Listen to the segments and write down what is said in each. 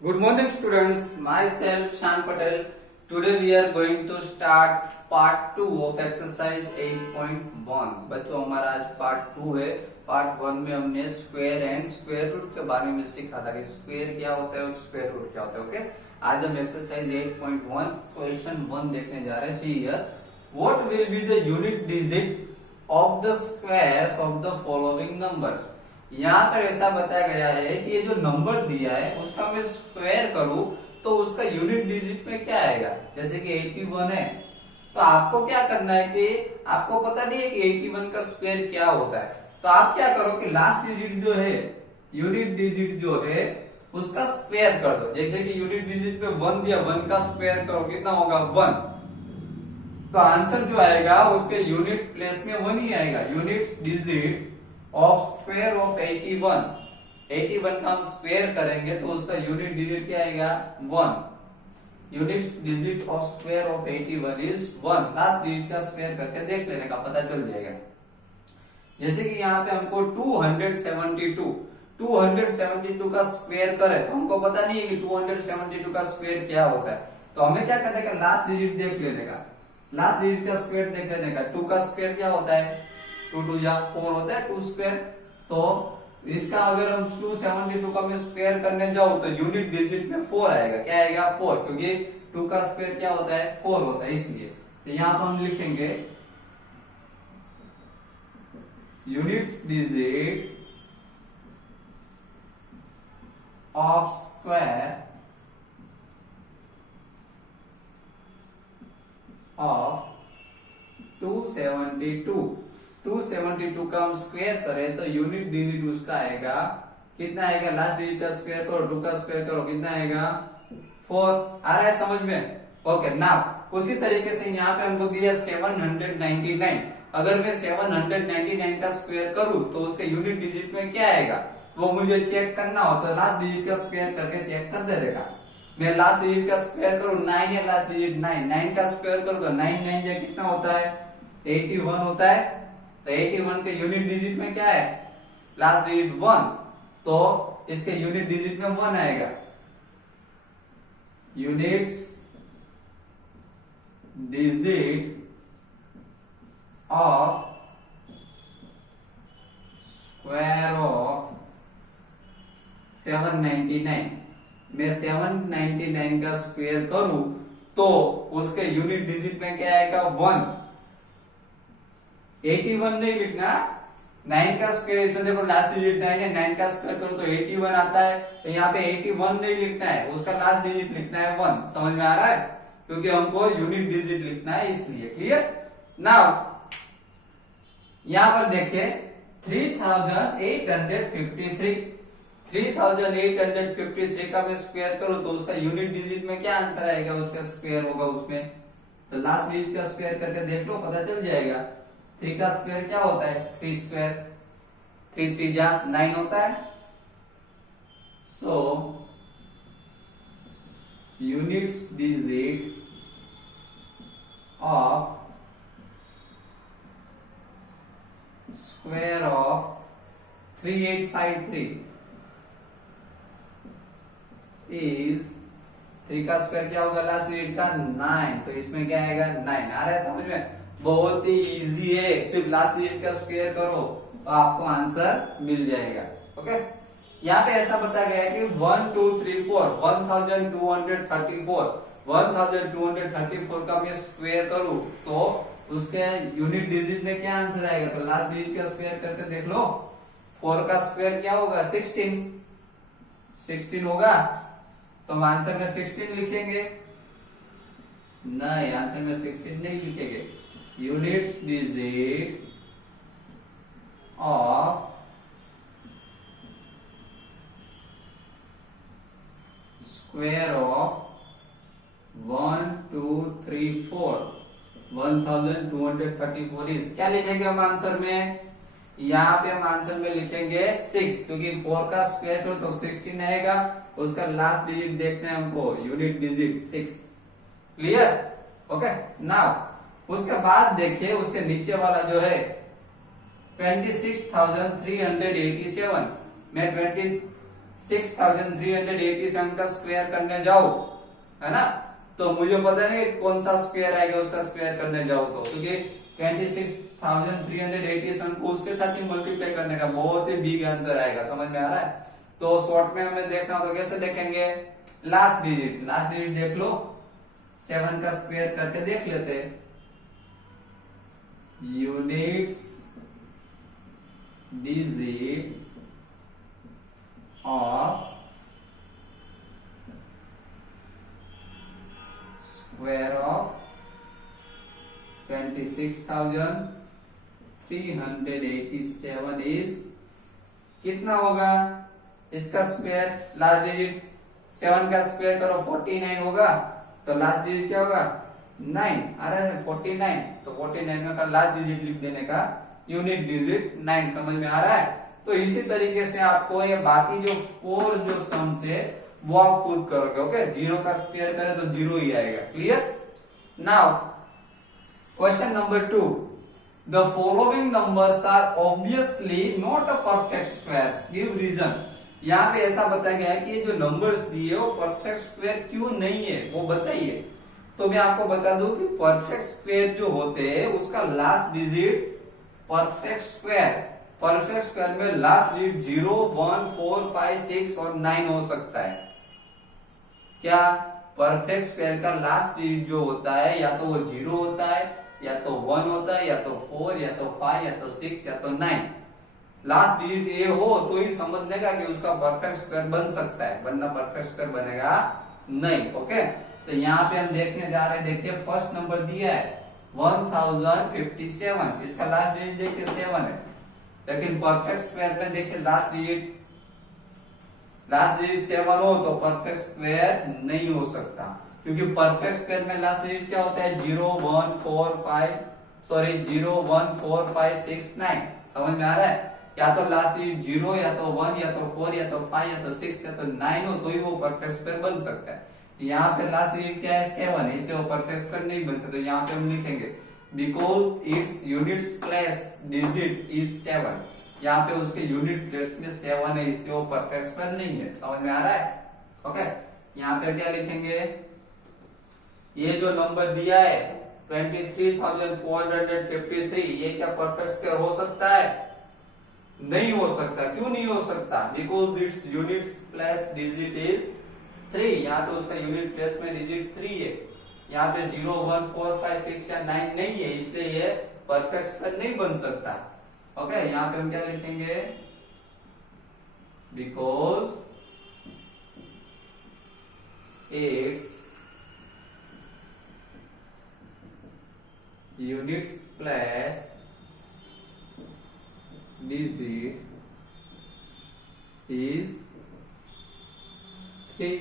Good morning students, myself Shan Patel. Today we are going to start part 2 of exercise 8.1. बच्चों हमारा आज part 2 है। Part 1 में हमने स्क्वायर एंड स्क्वायर रूट के बारे में सीखा था कि स्क्वायर क्या होता है और स्क्वायर रूट क्या होता है। ओके, आज हम एक्सरसाइज 8.1 क्वेश्चन 1 देखने जा रहे हैं। See here, what will be the unit digit of the squares of the following numbers. यहाँ पर ऐसा बताया गया है कि ये जो नंबर दिया है उसका मैं स्क्वायर करूं तो उसका यूनिट डिजिट में क्या आएगा। जैसे कि 81 है तो आपको क्या करना है कि आपको पता नहीं है कि 81 का स्क्वायर क्या होता है, तो आप क्या करो कि लास्ट डिजिट जो है, यूनिट डिजिट जो है उसका स्क्वायर कर दो। जैसे कि यूनिट डिजिट में 1 दिया, 1 का स्क्वायर करो, कितना होगा 1। तो आंसर जो आएगा उसके यूनिट प्लेस में 1 ही आएगा। Unit digit of square of 81 का हम स्क्वायर करेंगे तो उसका यूनिट डिजिट क्या आएगा 1। Unit digit of square of 81 is 1। Last digit का स्क्वायर करके देख लेने का, पता चल जाएगा। जैसे कि यहाँ पे हमको 272 का स्क्वायर करे तो हमको पता नहीं है कि 272 का स्क्वायर क्या होता है, तो हमें क्या करने का, लास्ट डिजिट देख लेने का। लास्ट डिजिट का स्क्वायर देख लेने का। 2 का स्क्वायर क्या होता है, 2 2 या 4 होता है 2 स्क्वायर। तो इसका अगर हम 272 का मैं स्क्वायर करने जाऊं तो यूनिट डिजिट में 4 आएगा। क्या आएगा 4, क्योंकि 2 का स्क्वायर क्या होता है 4 होता है, इसलिए। तो यहां पर हम लिखेंगे units digit of square of 272 का हम स्क्वायर करें तो यूनिट डिजिट उसका आएगा, कितना आएगा, लास्ट डिजिट का स्क्वायर करो, 2 का स्क्वायर करो, कितना आएगा 4। आ रहा है समझ में? ओके, नाउ उसी तरीके से यहाँ पे हमको दिया 799। अगर मैं 799 का स्क्वायर करूं तो उसके यूनिट डिजिट में क्या आएगा वो मुझे चेक करना हो तो लास्ट डिजिट का स्क्वायर करके चेक कर देगा। मैं लास्ट डिजिट का स्क्वायर करूं, 9 है लास्ट डिजिट, 9 का स्क्वायर करूं तो 9 9 या कितना होता है 81 होता है। तो 81 के यूनिट डिजिट में क्या है, लास्ट डिजिट 1, तो इसके यूनिट डिजिट में 1 आएगा। Units digit of square of 799, मैं 799 का स्क्वायर करूं तो उसके यूनिट डिजिट में क्या आएगा 1। 81 नहीं लिखना, 9 का स्क्वायर, इसमें देखो लास्ट डिजिट 9 है, 9 का स्क्वायर करो तो 81 आता है। तो यहाँ पे 81 नहीं लिखना है, उसका लास्ट डिजिट लिखना है 1। समझ में आ रहा है? क्योंकि हमको यूनिट डिजिट लिखना है इसलिए। क्लियर? नाउ यहाँ पर देखिए 3853 का मैं स्क्वायर करूं तो उसका यूनिट डिजिट में क्या आंसर आएगा, उसका स्क्वायर होगा उसमें। तो लास्ट डिजिट का स्क्वायर करके देख लो, पता चल जाएगा। 3 का स्क्वायर क्या होता है 3 स्क्वायर, 3 3 जा 9 होता है। So units digit of square of 3853 is, 3 का स्क्वायर क्या होगा लास्ट डिजिट का 9, तो इसमें क्या आएगा 9। आ रहा है समझ में? बहुत ही इजी है, सिर्फ लास्ट डिजिट का स्क्वायर करो तो आपको आंसर मिल जाएगा। ओके, यहाँ पे ऐसा बताया गया है कि 1 2 3 4 1234 का मैं स्क्वायर करूं तो उसके यूनिट डिजिट में क्या आंसर आएगा। तो लास्ट डिजिट का स्क्वायर करके देख लो, 4 का स्क्वायर क्या होगा 16 होगा। तो हम आंसर में 16 लिखेंगे, नहीं आंसर में 16 नहीं लिखेंगे। Units digit of square of 1234 is, क्या लिखेंगे हम आंसर में, यहाँ पे हम आंसर में लिखेंगे 6, क्योंकि 4 का स्क्वायर करो तो 16 आएगा। उसका लास्ट डिजिट देखना है हमको, unit digit 6। Clear? Okay, now उसके बाद देखिए उसके नीचे वाला जो है 26,387, मैं 6387 का स्क्वायर करने जाओ, है ना, तो मुझे पता नहीं कौन सा स्क्वायर आएगा उसका स्क्वायर करने जाओ तो, क्योंकि 26,387 को उसके साथ ही मल्टीप्लाई करने का बहुत ही बिग आंसर आएगा। समझ में आ रहा है? तो शॉर्ट में हमें देखना हो तो कैसे देखेंगे? लास्ट डिजिट देख लो, 7 का स्क्वायर करके देख लेते। Units digit of square of 26,387 is कितना होगा? इसका स्क्वायर लास्ट डिजिट 7 का स्क्वायर करो 49 होगा, तो लास्ट डिजिट क्या होगा? 9 आ रहा है 49, तो 49 में का लास्ट डिजिट लिख देने का, यूनिट डिजिट 9। समझ में आ रहा है? तो इसी तरीके से आपको ये बाकी जो 4 जो सम्स है वो आप खुद करोगे। ओके, 0 का स्क्वायर करें तो 0 ही आएगा। Clear? Now question number 2, the following numbers are obviously not a perfect squares, give reason. यहाँ पे ऐसा बताया गया है कि ये जो नंबर्स दिए वो परफेक्ट स्क्वायर क्यों नहीं है वो बताइए। तो मैं आपको बता दूं कि परफेक्ट स्क्वायर जो होते हैं उसका लास्ट डिजिट परफेक्ट स्क्वायर में लास्ट डिजिट 0, 1, 4, 5, 6 और 9 हो सकता है। क्या परफेक्ट स्क्वायर का लास्ट डिजिट जो होता है या तो वो 0 होता है, या तो 1 होता है, या तो 4, या तो 5, या तो 6, या तो 9। लास्ट डिजिट ये हो तो ही समझने का कि उसका परफेक्ट स्क्वायर बन सकता है, वरना परफेक्ट स्क्वायर बनेगा नहीं। ओके, तो यहाँ पे हम देखने जा रहे हैं। देखिए फर्स्ट नंबर दिया है 1057, इसका लास्ट डिजिट देखिए 7 है, लेकिन परफेक्ट स्क्वायर में देखिए लास्ट डिजिट 7 हो तो परफेक्ट स्क्वायर नहीं हो सकता, क्योंकि परफेक्ट स्क्वायर में लास्ट डिजिट क्या होता है? 0, 1, 4, 5, 6, 9। समझ में आ रहा है? या तो लास्ट डिजिट 0, या तो 1, या तो 4, या तो 5, या तो 6, या तो 9 हो तो ही वो परफेक्ट स्क्वायर बन सकता है। यहाँ पे लास्ट डिजिट क्या है? 7 है, इसलिए वो परफेक्ट स्क्वायर नहीं बन सकता। तो यहाँ पे हम लिखेंगे because it's units place digit is 7। यहाँ पे उसके यूनिट प्लेस में 7 है, इसलिए वो परफेक्ट स्क्वायर नहीं है। समझ में आ रहा है? ओके, यहाँ पे क्या लिखेंगे? ये जो नंबर दिया है 23,453, ये क्या परफेक्ट स्क्वायर हो सकता है? नहीं हो सकता। क्यों नहीं हो सकता? Because it's units place digit is 3। यहाँ पे उसका यूनिट प्लेस में डिजिट 3 है। यहाँ पे 0, 1, 4, 5, 6 या 9 नहीं है, इसलिए ये परफेक्ट स्क्वायर नहीं बन सकता। ओके, यहाँ पे हम क्या लिखेंगे? Because it's units place digit is 3।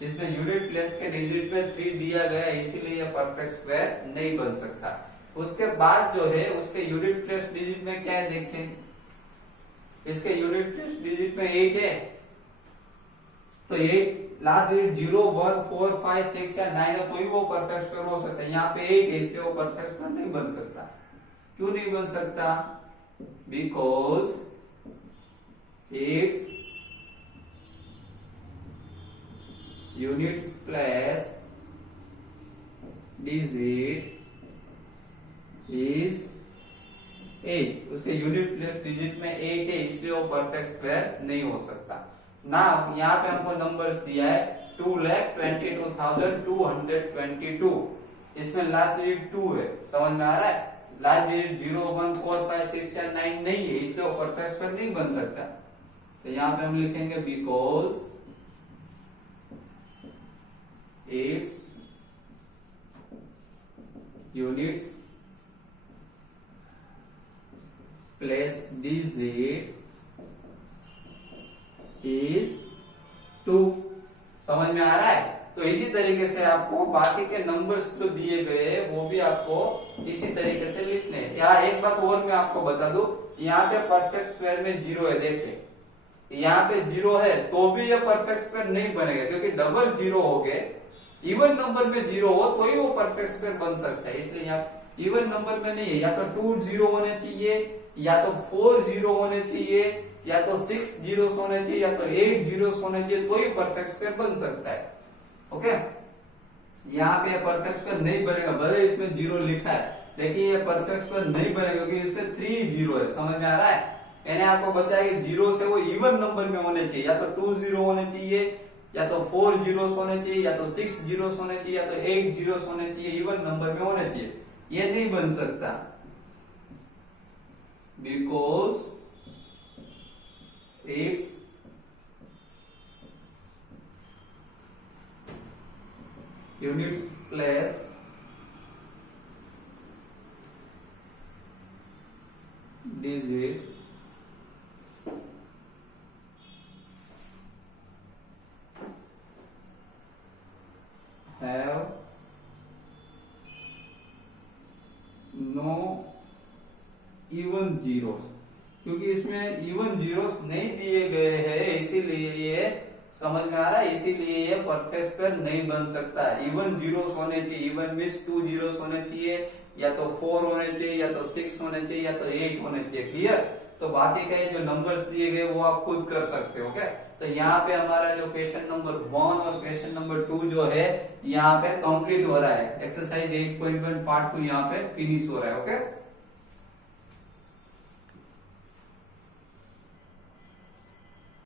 इसमें यूनिट प्लेस के डिजिट में 3 दिया गया है, इसीलिए यह परफेक्ट स्क्वायर नहीं बन सकता। उसके बाद जो है उसके यूनिट प्लेस डिजिट में क्या है देखें, इसके यूनिट प्लेस डिजिट में 8 है, तो 8 लास्ट डिजिट 0, 1, 4, 5, 6 या 9 है तो ही वो परफेक्ट स्क्वायर हो सकता है। यहाँ पे 8 है, इसलिए वो परफेक्ट स्क्वायर नहीं बन सकता। क्यों नहीं बन सकता? Because it's units place digit is 8। उसके यूनिट प्लेस डिजिट में 8 है, इसलिए वो परफेक्ट स्क्वायर नहीं हो सकता। ना यहाँ पे हमको नंबर्स दिया है 2,22,222, इसमें लास्ट डिजिट 2 है। समझ में आ रहा है? लास्ट डिजिट 0, 1, 4, 5, 6 या 9 नहीं है, इसलिए वो परफेक्ट स्क्वायर नहीं बन सकता। तो यहाँ पे हम लिखेंगे because it's units place digit is 2। समझ में आ रहा है? तो इसी तरीके से आपको बाकी के नंबर्स जो दिए गए हैं वो भी आपको इसी तरीके से लिखने हैं। यहाँ एक बात और मैं आपको बता दूं, यहाँ पे परफेक्ट स्क्वायर में 0 है, देखिए यहाँ पे 0 है तो भी ये परफेक्ट स्क्वायर नहीं बनेगा, क्योंकि डबल 0 हो गए। इवन नंबर में 0 हो तो ही वो परफेक्ट स्क्वायर बन सकता है, इसलिए यहाँ इवन नंबर में नहीं है। या तो 2 0 होने चाहिए, या तो 4 0 होने चाहिए, या तो 6 जीरोस होने चाहिए या तो 8 जीरोस होने चाहिए, तो ही परफेक्ट स्क्वायर बन सकता है। ओके, यहाँ पे परफेक्ट स्क्वायर नहीं बनेगा, भले इसमें जीरो लिखा है लेकिन ये परफेक्ट स्क्वायर नहीं बनेगा क्योंकि इसमें 3 जीरो है। समझ में आ रहा है? मैंने आपको बताया कि जीरो से वो इवन नंबर में होने चाहिए, या तो 2 जीरो होने चाहिए, या तो 4 जीरोस होने चाहिए, या तो 6 जीरोस होने चाहिए, या तो 8 जीरोस होने चाहिए, इवन नंबर में होने चाहिए। ये नहीं बन सकता because it's units place digit have no even zeros, क्योंकि इसमें इवन जीरोस नहीं दिए गए हैं, इसीलिए ये समझ में आ रहा है, इसीलिए ये परफेक्ट स्क्वायर नहीं बन सकता। इवन जीरोस होने चाहिए, इवन मींस 2 जीरोस होने चाहिए, या तो 4 होने चाहिए, या तो 6 होने चाहिए, या तो 8 होने चाहिए। क्लियर? तो बाकी का ये जो नंबर्स दिए गए वो आप खुद कर सकते हो। ओके, तो यहाँ पे हमारा जो क्वेश्चन नंबर 1 और क्वेश्चन नंबर 2 जो है यहाँ पे कंप्लीट हो रहा है। एक्सरसाइज 8.1 पार्ट 2 यहाँ पे फिनिश हो रहा है। ओके।